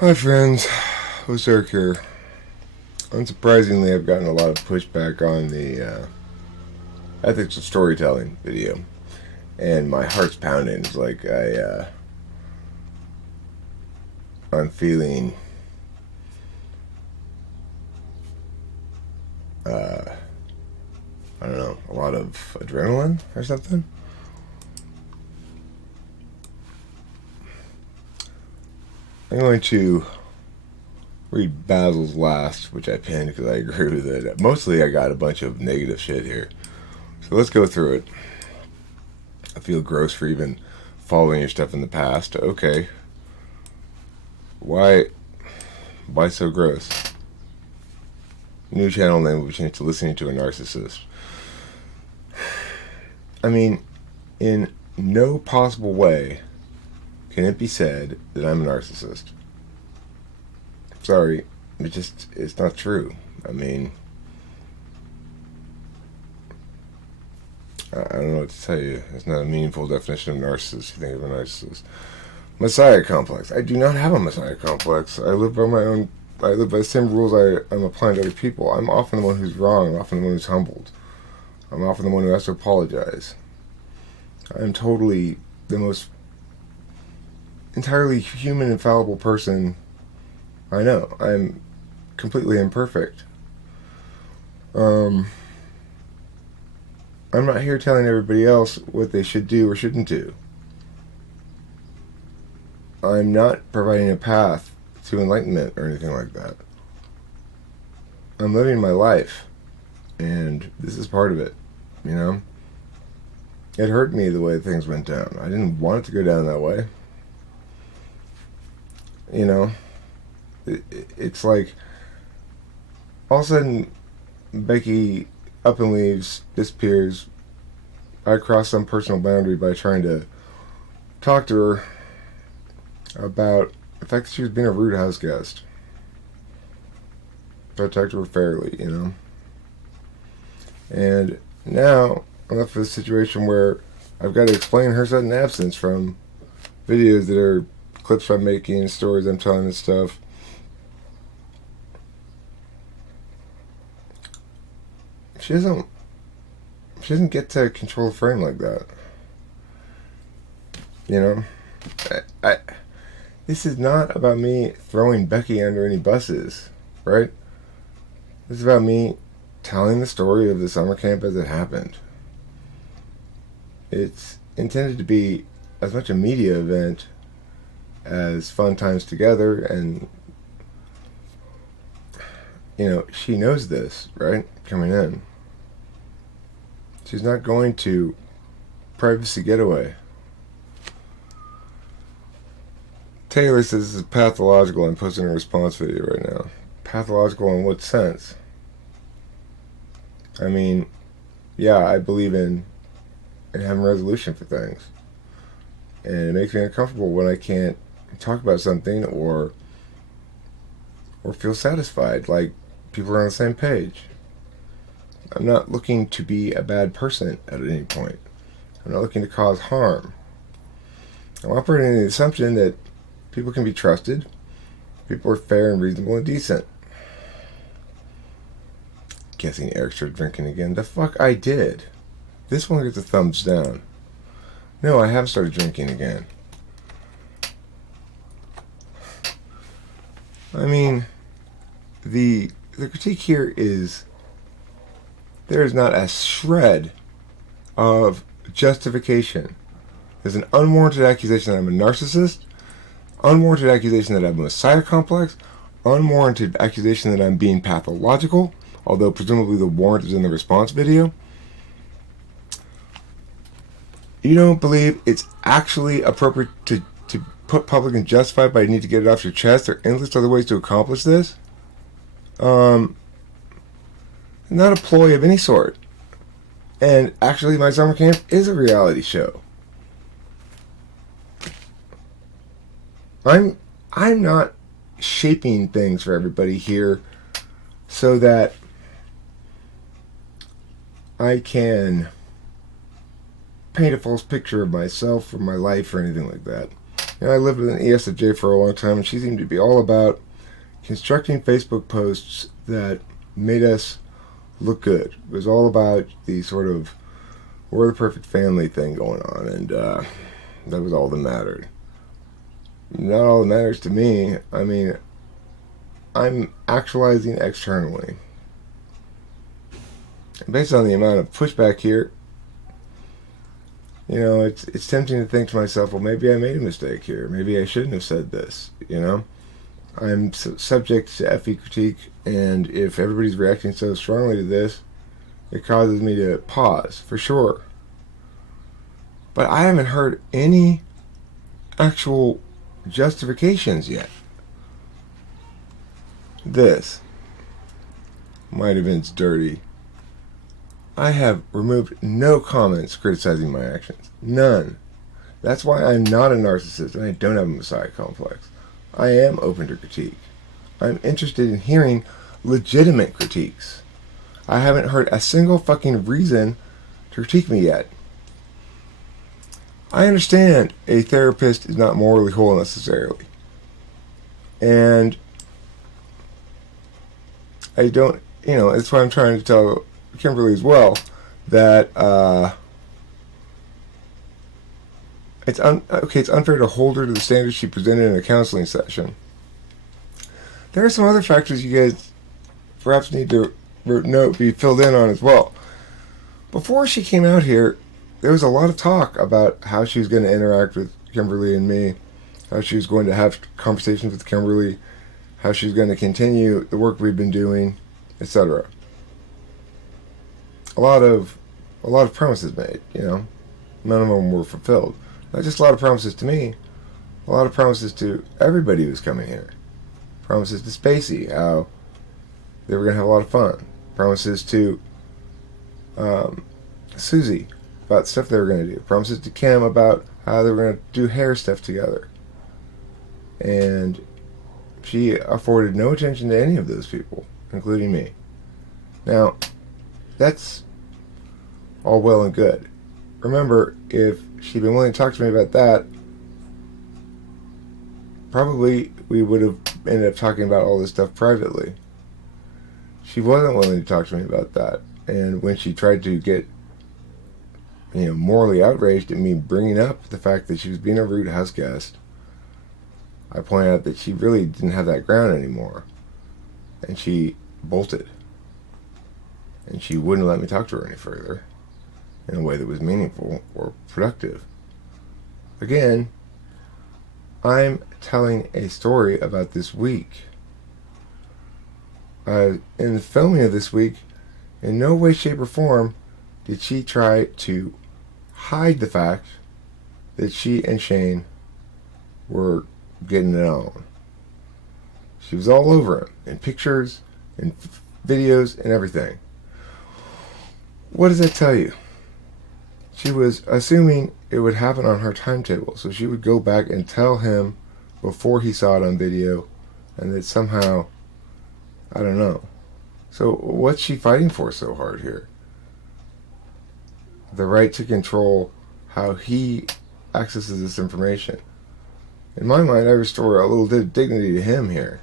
Hi friends, Ozark here. Unsurprisingly, I've gotten a lot of pushback on the ethics of storytelling video, and my heart's pounding. It's like I'm feeling I don't know, a lot of adrenaline or something. I'm going to read Basil's last, which I pinned because I agree with it. Mostly, I got a bunch of negative shit here, so let's go through it. I feel gross for even following your stuff in the past. Okay, why so gross? New channel name will be changed to Listening to a Narcissist. I mean, in no possible way can it be said that I'm a narcissist. Sorry, it's not true. I mean, I don't know what to tell you. It's not a meaningful definition of narcissist. You think of a narcissist. Messiah complex. I do not have a messiah complex. I live by my own. I live by the same rules I'm applying to other people. I'm often the one who's wrong. I'm often the one who's humbled. I'm often the one who has to apologize. I'm totally the most entirely human and fallible person I know. I'm completely imperfect. I'm not here telling everybody else what they should do or shouldn't do. I'm not providing a path to enlightenment or anything like that. I'm living my life, and this is part of it, you know? It hurt me the way things went down. I didn't want it to go down that way. You know? It's like, all of a sudden, Becky up and leaves, disappears. I crossed some personal boundary by trying to talk to her about the fact that she was being a rude house guest. So I talked to her fairly, you know? And now I'm left with a situation where I've got to explain her sudden absence from videos that are clips I'm making, stories I'm telling, and stuff. She doesn't get to control the frame like that. You know? I this is not about me throwing Becky under any buses, right? This is about me telling the story of the summer camp as it happened. It's intended to be as much a media event as fun times together, and you know, she knows this, right? Coming in. She's not going to privacy getaway. Taylor says this is pathological. I'm posting a response video right now. Pathological in what sense? I mean, yeah, I believe in having resolution for things. And it makes me uncomfortable when I can't talk about something or feel satisfied, like people are on the same page. I'm not looking to be a bad person at any point. I'm not looking to cause harm. I'm operating in the assumption that people can be trusted. People are fair and reasonable and decent. Guessing Eric started drinking again. The fuck I did. This one gets a thumbs down. No, I have started drinking again. I mean, the critique here is there is not a shred of justification. There's an unwarranted accusation that I'm a narcissist, unwarranted accusation that I have a messiah complex, unwarranted accusation that I'm being pathological, although presumably the warrant is in the response video. You don't believe it's actually appropriate to put public and justified, but you need to get it off your chest? There are endless other ways to accomplish this. Not a ploy of any sort. And actually, my summer camp is a reality show. I'm not shaping things for everybody here so that I can paint a false picture of myself or my life or anything like that. I lived with an ESFJ for a long time, and she seemed to be all about constructing Facebook posts that made us look good. It was all about the sort of we're the perfect family thing going on, and that was all that mattered. Not all that matters to me. I mean, I'm actualizing externally. Based on the amount of pushback here, it's tempting to think to myself, well, maybe I made a mistake here. Maybe I shouldn't have said this, I'm subject to FE critique, and if everybody's reacting so strongly to this, it causes me to pause, for sure. But I haven't heard any actual justifications yet. This might have been dirty. I have removed no comments criticizing my actions. None. That's why I'm not a narcissist and I don't have a messiah complex. I am open to critique. I'm interested in hearing legitimate critiques. I haven't heard a single fucking reason to critique me yet. I understand a therapist is not morally whole necessarily. And I don't, that's why I'm trying to tell Kimberly as well that it's unfair to hold her to the standards she presented in a counseling session. There are some other factors you guys perhaps need to be filled in on as well. Before she came out here, there was a lot of talk about how she was going to interact with Kimberly and me, how she was going to have conversations with Kimberly, how she was going to continue the work we've been doing, etc. A lot of promises made, None of them were fulfilled. Not just a lot of promises to me, a lot of promises to everybody who was coming here. Promises to Spacey, how they were going to have a lot of fun. Promises to Susie about stuff they were going to do. Promises to Kim about how they were going to do hair stuff together. And she afforded no attention to any of those people, including me. Now, that's all well and good. Remember, if she'd been willing to talk to me about that, probably we would have ended up talking about all this stuff privately. She wasn't willing to talk to me about that. And when she tried to get, morally outraged at me bringing up the fact that she was being a rude house guest, I pointed out that she really didn't have that ground anymore. And she bolted. And she wouldn't let me talk to her any further in a way that was meaningful or productive. Again, I'm telling a story about this week. In the filming of this week, in no way, shape, or form did she try to hide the fact that she and Shane were getting it on. She was all over him, in pictures, in videos, and everything. What does that tell you? She was assuming it would happen on her timetable, so she would go back and tell him before he saw it on video, and that somehow, I don't know. So what's she fighting for so hard here? The right to control how he accesses this information. In my mind, I restore a little bit of dignity to him here.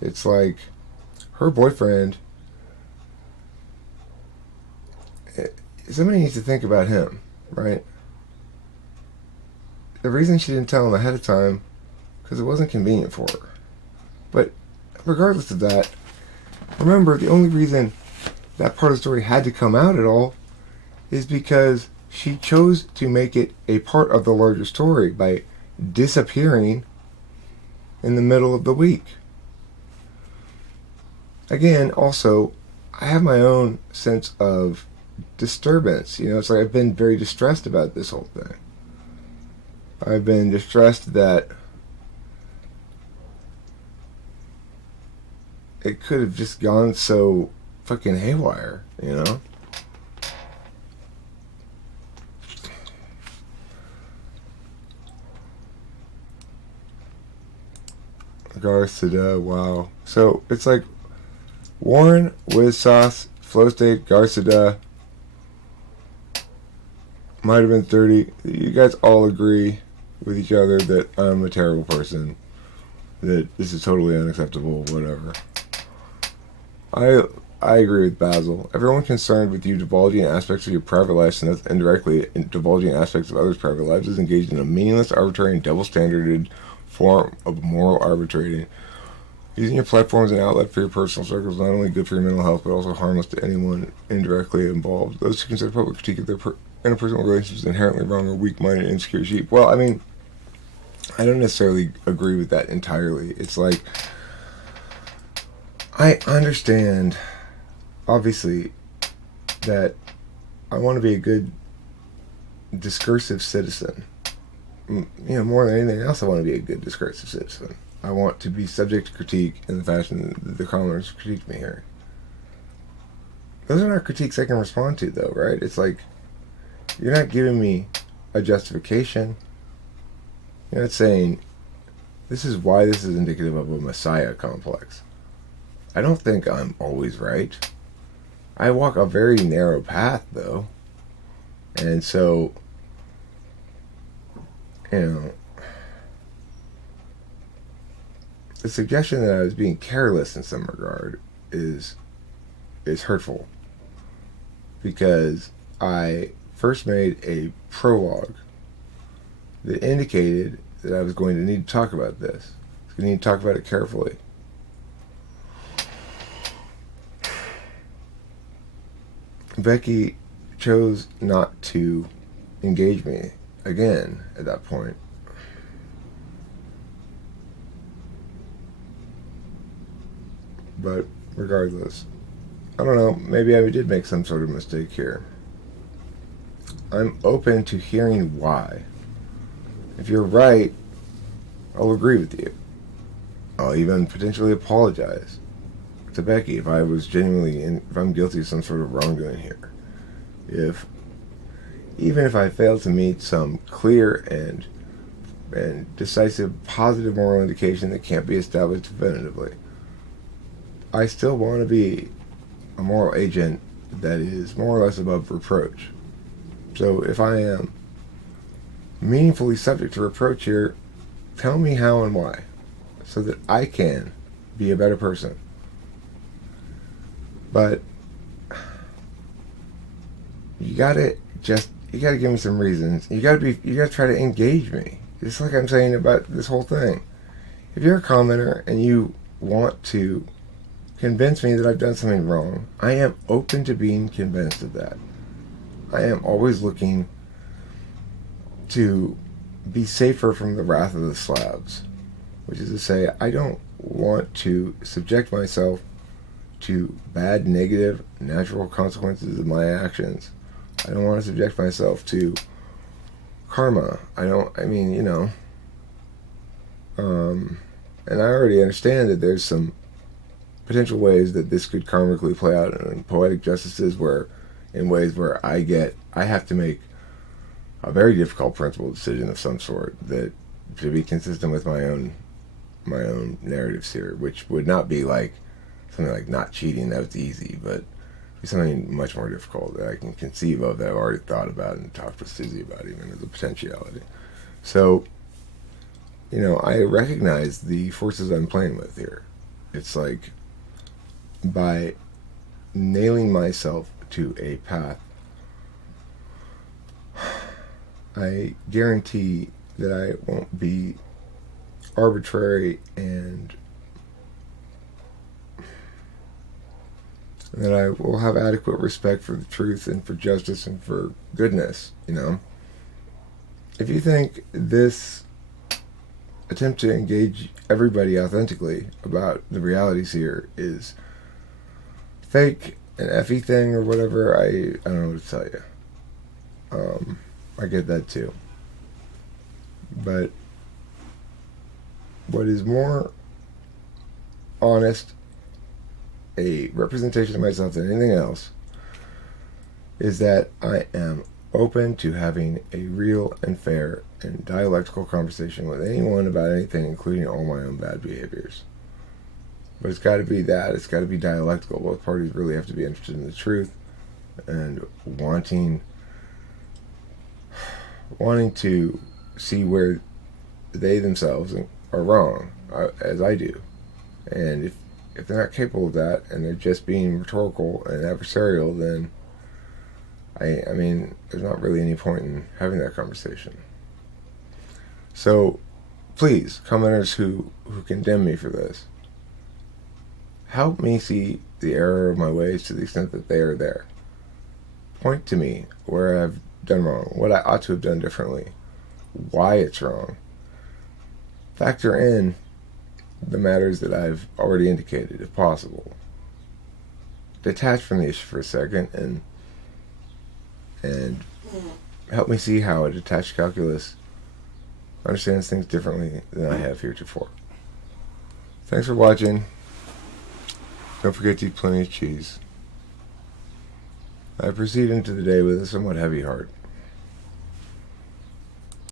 It's like her boyfriend. Somebody needs to think about him, right? The reason she didn't tell him ahead of time, because it wasn't convenient for her. But regardless of that, remember, the only reason that part of the story had to come out at all is because she chose to make it a part of the larger story by disappearing in the middle of the week. Again, also, I have my own sense of disturbance. It's like I've been very distressed about this whole thing. I've been distressed that it could have just gone so fucking haywire, Garcida, wow. So it's like Warren, Wiz Sauce, Flow State, Garcida, might have been 30. You guys all agree with each other that I'm a terrible person, that this is totally unacceptable, whatever. I agree with Basil. Everyone concerned with you divulging aspects of your private life and thus indirectly divulging aspects of others' private lives is engaged in a meaningless, arbitrary, and double-standarded form of moral arbitrating. Using your platform as an outlet for your personal circles is not only good for your mental health, but also harmless to anyone indirectly involved. Those who consider public critique of their interpersonal relationships inherently wrong or weak-minded, insecure sheep. Well, I mean, I don't necessarily agree with that entirely. It's like, I understand, obviously, that I want to be a good discursive citizen. More than anything else, I want to be a good discursive citizen. I want to be subject to critique in the fashion that the commoners critiqued me here. Those are not critiques I can respond to, though, right? It's like, you're not giving me a justification. You're not saying, this is why this is indicative of a messiah complex. I don't think I'm always right. I walk a very narrow path, though. And so, the suggestion that I was being careless in some regard is hurtful, because I first made a prologue that indicated that I was going to need to talk about this. I was going to need to talk about it carefully. Becky chose not to engage me again at that point. But regardless, I don't know, maybe I did make some sort of mistake here. I'm open to hearing why. If you're right, I'll agree with you. I'll even potentially apologize to Becky if I was if I'm guilty of some sort of wrongdoing here. Even if I fail to meet some clear and decisive positive moral indication that can't be established definitively, I still want to be a moral agent that is more or less above reproach. So if I am meaningfully subject to reproach here, tell me how and why, so that I can be a better person. But you gotta give me some reasons. You gotta try to engage me. Just like I'm saying about this whole thing. If you're a commenter and you want to convince me that I've done something wrong, I am open to being convinced of that. I am always looking to be safer from the wrath of the slabs, which is to say, I don't want to subject myself to bad, negative, natural consequences of my actions. I don't want to subject myself to karma. And I already understand that there's some potential ways that this could karmically play out in poetic justices, in ways where I have to make a very difficult principled decision of some sort that to be consistent with my own narratives here, which would not be like something like not cheating. That was easy, but be something much more difficult that I can conceive of, that I've already thought about and talked with Susie about, even as a potentiality. So, I recognize the forces I'm playing with here. It's like, by nailing myself to a path, I guarantee that I won't be arbitrary and that I will have adequate respect for the truth and for justice and for goodness, If you think this attempt to engage everybody authentically about the realities here is fake, an effy thing or whatever, I don't know what to tell you. I get that too. But what is more honest, a representation of myself than anything else, is that I am open to having a real and fair and dialectical conversation with anyone about anything, including all my own bad behaviors. But it's got to be that. It's got to be dialectical. Both parties really have to be interested in the truth and wanting to see where they themselves are wrong, as I do. And if they're not capable of that, and they're just being rhetorical and adversarial, then I mean, there's not really any point in having that conversation. So, please, commenters who condemn me for this, help me see the error of my ways to the extent that they are there. Point to me where I've done wrong, what I ought to have done differently, why it's wrong. Factor in the matters that I've already indicated, if possible. Detach from the issue for a second and help me see how a detached calculus understands things differently than I have heretofore. Thanks for watching. Don't forget to eat plenty of cheese. I proceed into the day with a somewhat heavy heart.